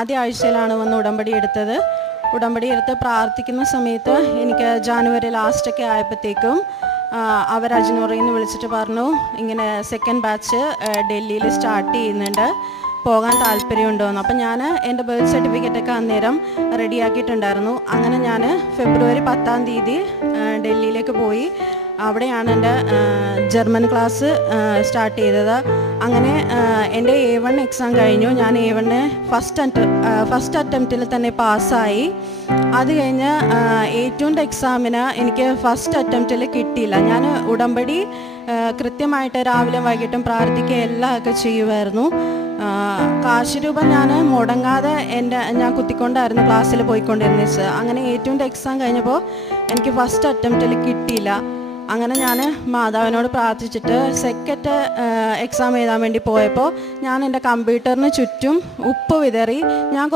ആദ്യ ആഴ്ചയിലാണ് വന്ന് ഉടമ്പടി എടുത്തത്. ഉടമ്പടി എടുത്ത് പ്രാർത്ഥിക്കുന്ന സമയത്ത് എനിക്ക് ജാനുവരി ലാസ്റ്റൊക്കെ ആയപ്പോഴത്തേക്കും അവർ അജ്നോറിൽ നിന്ന് വിളിച്ചിട്ട് പറഞ്ഞു, ഇങ്ങനെ സെക്കൻഡ് ബാച്ച് ഡൽഹിയിൽ സ്റ്റാർട്ട് ചെയ്യുന്നുണ്ട്, പോകാൻ താല്പര്യമുണ്ടോയെന്ന്. അപ്പം ഞാൻ എൻ്റെ ബർത്ത് സർട്ടിഫിക്കറ്റൊക്കെ അന്നേരം റെഡിയാക്കിയിട്ടുണ്ടായിരുന്നു. അങ്ങനെ ഞാൻ ഫെബ്രുവരി 10-ാം തീയതി ഡൽഹിയിലേക്ക് പോയി. അവിടെയാണ് എൻ്റെ ജർമ്മൻ ക്ലാസ് സ്റ്റാർട്ട് ചെയ്തത്. അങ്ങനെ എൻ്റെ A1 എക്സാം കഴിഞ്ഞു. ഞാൻ A1 ഫസ്റ്റ് അറ്റംപ്റ്റിൽ തന്നെ പാസ്സായി. അത് കഴിഞ്ഞ് A2 എക്സാമിന് എനിക്ക് ഫസ്റ്റ് അറ്റംപ്റ്റിൽ കിട്ടിയില്ല. ഞാൻ ഉടമ്പടി കൃത്യമായിട്ട് രാവിലെ വൈകിട്ടും പ്രാർത്ഥിക്കുക എല്ലാം ഒക്കെ ചെയ്യുമായിരുന്നു. കാശ് രൂപ ഞാൻ മുടങ്ങാതെ ഞാൻ കുത്തിക്കൊണ്ടായിരുന്നു ക്ലാസ്സിൽ പോയിക്കൊണ്ടിരുന്നത്. അങ്ങനെ A2 എക്സാം കഴിഞ്ഞപ്പോൾ എനിക്ക് ഫസ്റ്റ് അറ്റംപ്റ്റിൽ കിട്ടിയില്ല. അങ്ങനെ ഞാൻ മാതാവിനോട് പ്രാർത്ഥിച്ചിട്ട് സെക്കൻഡ് എക്സാം എഴുതാൻ വേണ്ടി പോയപ്പോൾ ഞാൻ എൻ്റെ കമ്പ്യൂട്ടറിന് ചുറ്റും ഉപ്പ് വിതറി. ഞാൻ